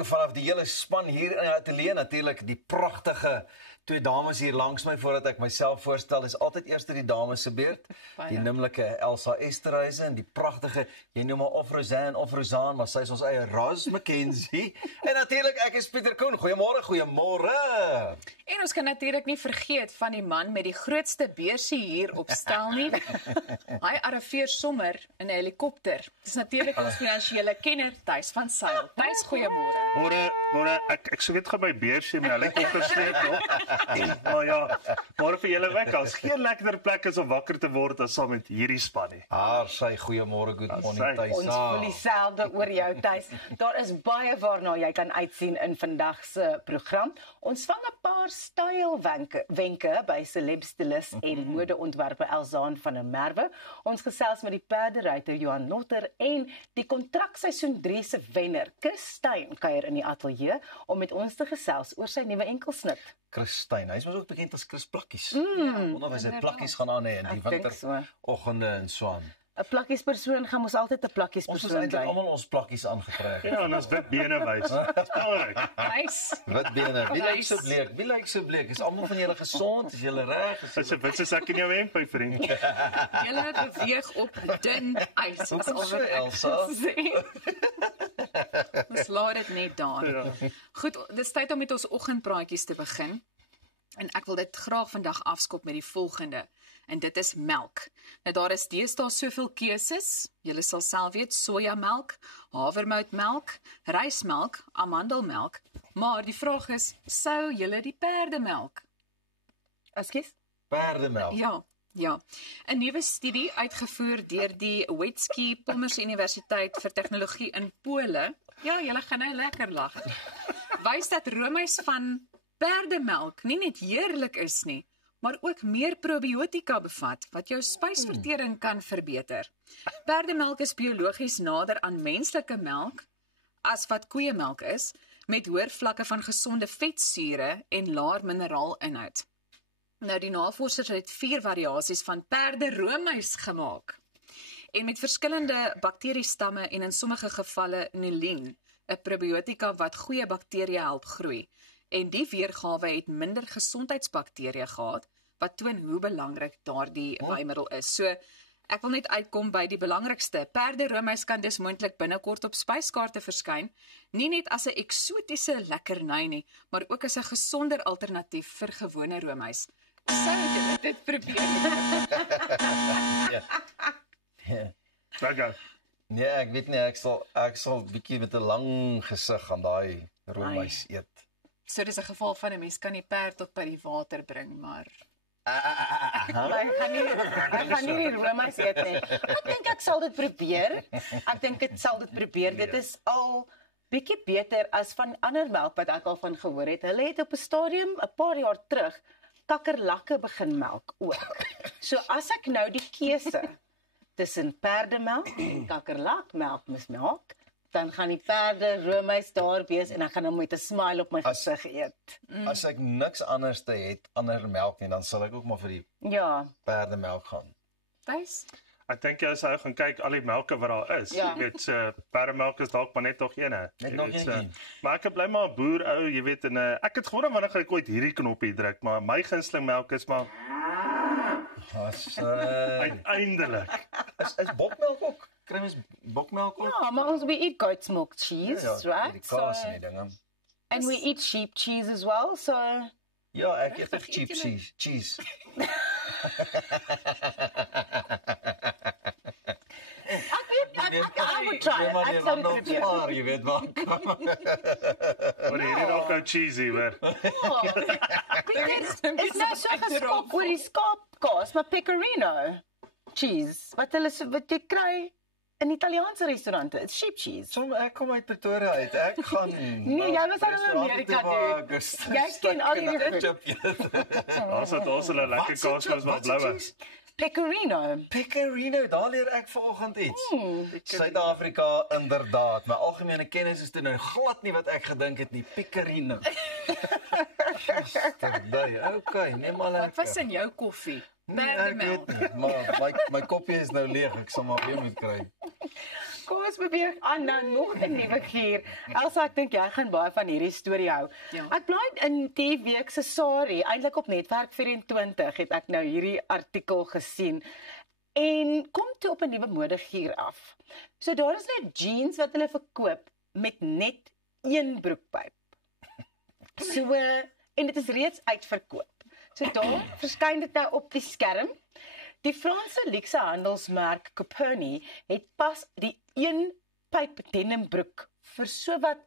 groeting vanaf die hele span hier in die ateljee, natuurlik die pragtige twee dames hier langs my voordat ek myself voorstel, is altyd eers die dames se beurt. Die nimmerlike Elsa Esterhuizen en die pragtige, jy noem maar of Roseanne of Rosaan, maar sy is ons eie Ros McKenzie. En natuurlik ek is Pieter Koen. Goeiemôre, goeiemôre. En ons kan natuurlik nie vergeet van die man met die grootste beursie hier op stel nie. Hy arriveer sommer in 'n helikopter. Dis natuurlik ons finansiële kenner Thys van Sail. Thys, goeiemôre. Môre, ek sou weet gaan my beursie met helikopter sleep op. Maar ja, môre vir julle week, as geen lekkerder plek is om wakker te word as saam met hierdie span nie. Haar sy goeiemôre, good morning Thys. Ons voel dieselfde oor jou, Thys. Daar is baie waarna jy kan uitsien in vandag se program. Ons vang 'n paar stylwenke by celebstilist en modeontwerper Elzaan van der Merwe. Ons gesels met die perderyter Johan Lotter en die kontrakseisoen 3 se wenner Chris Steyn kuier in die ateljee om met ons te gesels oor sy nuwe enkelsnit. Chris Steyn, hy is mos ook bekend as Chris Plakkies. Wonder of hy sy plakkies gaan aan hê in die winteroggende en so aan. 'n Plakkiespersoon gaan mos altyd 'n Ons plakkiespersoon is eintlik bly. almal ons plakkies aangetrek. Ja, en as wit bene wys. Dis belangrik. Thys. Wit bene. Wie lyk so bleek? Wie lyk so bleek? Is almal van julle gesond? Is julle reg? Dis 'n witse sak in jou hemp, my vriend. Julle beweeg op dun ys. Hoekom so, Elsa? Ons laat dit net daar. Ja. Goed, dis tyd om met ons oggendpraatjies te begin. En ek wil dit graag vandag afskop met die volgende. En dit is melk. Nou daar is deesdae soveel keuses. Julle sal self weet, sojamelk, havermoutmelk, rysmelk, amandelmelk. Maar die vraag is, sou julle die perdemelk? Ekskuus? Perdemelk. Ja. 'n Nuwe studie uitgevoer deur die Wetski Pomers Universiteit vir Tegnologie in Pole. Ja, julle gaan nou lekker lag. Wys dat roomys van perdemelk nie net heerlik is nie, maar ook meer probiotika bevat wat jou spysvertering kan verbeter. Perdemelk is biologies nader aan menslike melk as wat koeiemelk is, met hoër vlakke van gesonde vetsure en laer mineraalinhoud. Nou die navorsers het 4 variasies van perderoomys gemaak. En met verskillende bakteriestamme en in sommige gevalle nulien, 'n probiotika wat goeie bakterieë help groei. En die weergawe het minder gesondheidsbakterieë gehad, wat toon hoe belangrik daardie bymiddel is. So, ek wil net uitkom by die belangrikste. Perderoomys kan dus moontlik binnekort op spyskaarte verskyn, nie net as 'n eksotiese lekkerny nie, maar ook as 'n gesonder alternatief vir gewone roomys. Sou julle dit probeer? Lekker. Nee, ek weet nie, ek sal bietjie met 'n lang gesig aan daai roomys eet. So dis 'n geval van 'n mens kan die perd tot by die water bring, maar Ek gaan nie die roomys eet nie. Ek dink ek sal dit probeer. Dit is al bietjie beter as van ander melk wat ek al van gehoor het. Hulle het op 'n stadium 'n paar jaar terug kakkerlakke begin melk ook. So as ek nou die keuse tussen perdemelk en kakkerlakmelk moet maak, dan gaan die perde roomys daar wees en ek gaan hom met 'n smile op my gesig eet. As ek niks anders te het, ander melk nie, dan sal ek ook maar vir die Ja. perdemelk gaan. Thys? Ek dink jy as jy gaan kyk al die melke wat daar is. Ja. Jy weet, perdemelk is dalk maar net nog eene. Net Jy nog weet, een. Maar ek bly maar 'n boer ou, jy weet, en ek het gewonder wanneer gaan ek ooit hierdie knoppie druk, maar my gunsteling melk is maar uiteindelik. Is bokmelk ook? Kry mens bokmelk ook? Ja, maar ons we eat goat's milk cheese, Die right? kaas en die dinge. And we eat sheep cheese as well, so Ja, ek eet ook Regtig, cheap eet julle- cheese. I would try it. Ek sou dit probeer. Maar jy weet waar. Maar hierdie dalk nou cheesy weer. Is nou so geskop oor die skaapkaas, maar pecorino cheese. Wat jy kry in Italiaanse restaurante, it's sheep cheese. Ek kom uit Pretoria uit. Ek gaan Nee, jy was al in Amerika toe. Jy ken al die Ons het ons 'n lekker kaas was wat bloue. pecorino. Pecorino, daar leer ek vanoggend iets. Suid-Afrika inderdaad. My algemene kennis is toe nou glad nie wat ek gedink het nie. Pecorino. Okay, neem maar lekker. Wat was in jou koffie? Ek weet Perdemelk. nie, maar my koppie is nou leeg. Ek sal maar weer moet kry. Kom ons beweeg aan na nog 'n nuwe gier. Elsa, ek dink jy gaan baie van hierdie storie hou. Ja. Ek bly in die week se Sari, eintlik op Netwerk 24 het ek nou hierdie artikel gesien. En kom toe op 'n nuwe modegier af. So daar is net jeans wat hulle verkoop met net een broekpyp. So en dit is reeds uitverkoop. So daar verskyn dit nou op die skerm. Die Franse luukse handelsmerk Coperni het pas die een pyp denimbroek vir sowat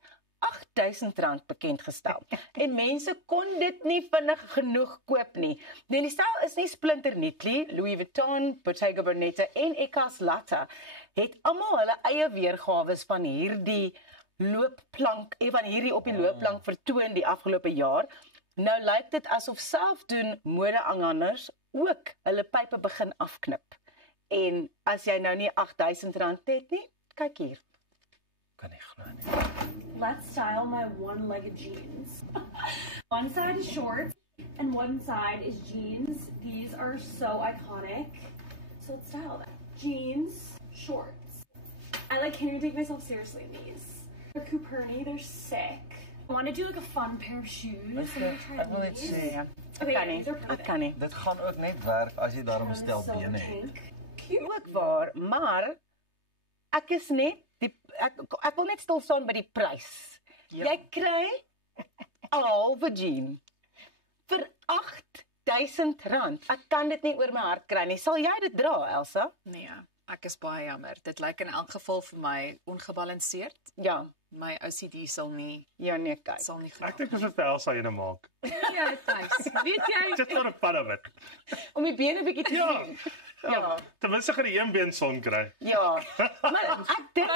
R8.000 bekend gestel. En mense kon dit nie vinnig genoeg koop nie. Nou die stel is nie splinternuut nie. Louis Vuitton, Bottega Veneta en Ecas Latta het almal hulle eie weergawe van hierdie loopplank, van hierdie op die loopplank vertoon die afgelope jaar. Nou lyk dit asof selfdoen modeaanhangers ook hulle pype begin afknip. En as jy nou nie R8.000 het nie, kyk hier. Kan nie glo nie. Let's style my one-legged jeans. One side is shorts and one side is jeans. These are so iconic. So let's style them. Jeans, shorts. I can't even take myself seriously in these. They're Coperni, they're sick. I want to do a fun pair of shoes. So I'm Ek wil gonna net try sê, these. Ek kan nie. these are Ek perfect. kan nie. dit gaan ook net werk as jy daarom 'n stel So bene het. pink. Cute. Ook waar, maar ek is net ek wil net stil staan by die prys. Ja. Jy kry 'n halwe jean vir R8.000. Ek kan dit nie oor my hart kry nie. Sal jy dit dra, Elsa? Nee, ek is baie jammer. Dit lyk in elk geval vir my ongebalanseerd. Ja, My OCD sal nie nee, kyk. genoeg. Ek dink ons moet vir Elsa ene maak. Ja, tuis. Weet jy, Sit maar 'n pan of dit. Om die bene bietjie te Ja. sien. Ja, Ten minste gaan die een been son kry. ja. Maar ek dink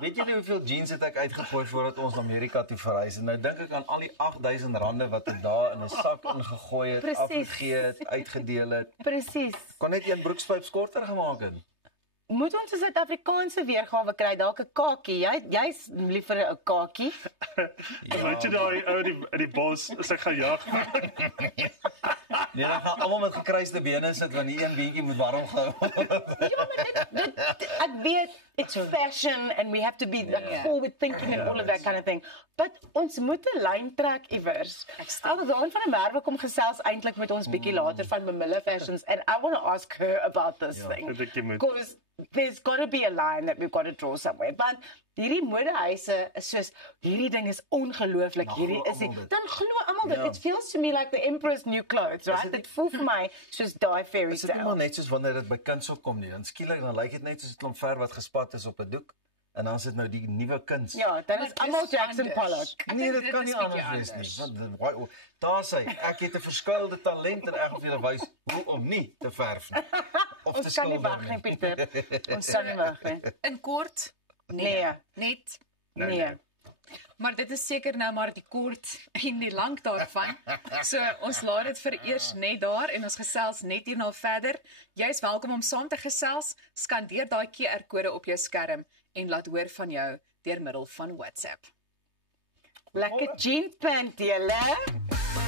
Weet julle hoeveel jeans het ek uitgegooi voordat ons na Amerika toe verhuis het? Nou dink ek aan al die R8.000 wat ek daar in 'n sak ingegooi het, Presies. afgegee het, uitgedeel het. presies. Kon net een broekspyp korter gemaak het. Moet ons 'n Suid-Afrikaanse weergawe kry, dalk 'n kakie. Jy's liever 'n kakie. Weet jy daai ou in die bos as hy gaan jag? Nee, dan gaan almal met gekruiste bene sit want die een beentjie moet warm gehou. Ja, maar dit ek weet it's fashion and we have to be like forward thinking and all of that kind of thing. But ons moet 'n lyn trek iewers. Alwaan van der Merwe kom gesels eintlik met ons bietjie later van Mamilla Fashions and I want to ask her about this thing. ek dink jy moet. Because there's got to be a line that we've got to draw somewhere. But hierdie modehuise is soos hierdie ding is ongelooflik. Maar Hierdie glo is die, almal dit. dan glo almal dit. Ja. It feels to me like the emperor's new clothes, right? Dit voel vir my soos daai fairy Dit is nie maar tale. net soos wanneer dit by kuns opkom nie. Dan skielik dan lyk dit net soos 'n klomp verf wat gespat is op 'n doek en dan is dit nou die nuwe kuns. Ja, dan is Maar almal dis Jackson anders. Pollock. Ek Nee, dink dit kan is nie bietjie anders wees anders. nie. Want daar sê ek het 'n verskuilde talent en ek gaan vir julle wys hoe om nie te verf nie. Of te Ons kan nie skilder wag nie, Pieter. Ons kan nie wag nie. In kort, Nee. net. Nee. Maar dit is seker nou maar die kort en die lank daarvan. So ons laat dit vir eers net daar en ons gesels net hierna verder. Jy's welkom om saam te gesels. Skandeer daai QR-kode op jou skerm en laat hoor van jou deur middel van WhatsApp. Lekker jean pant, julle.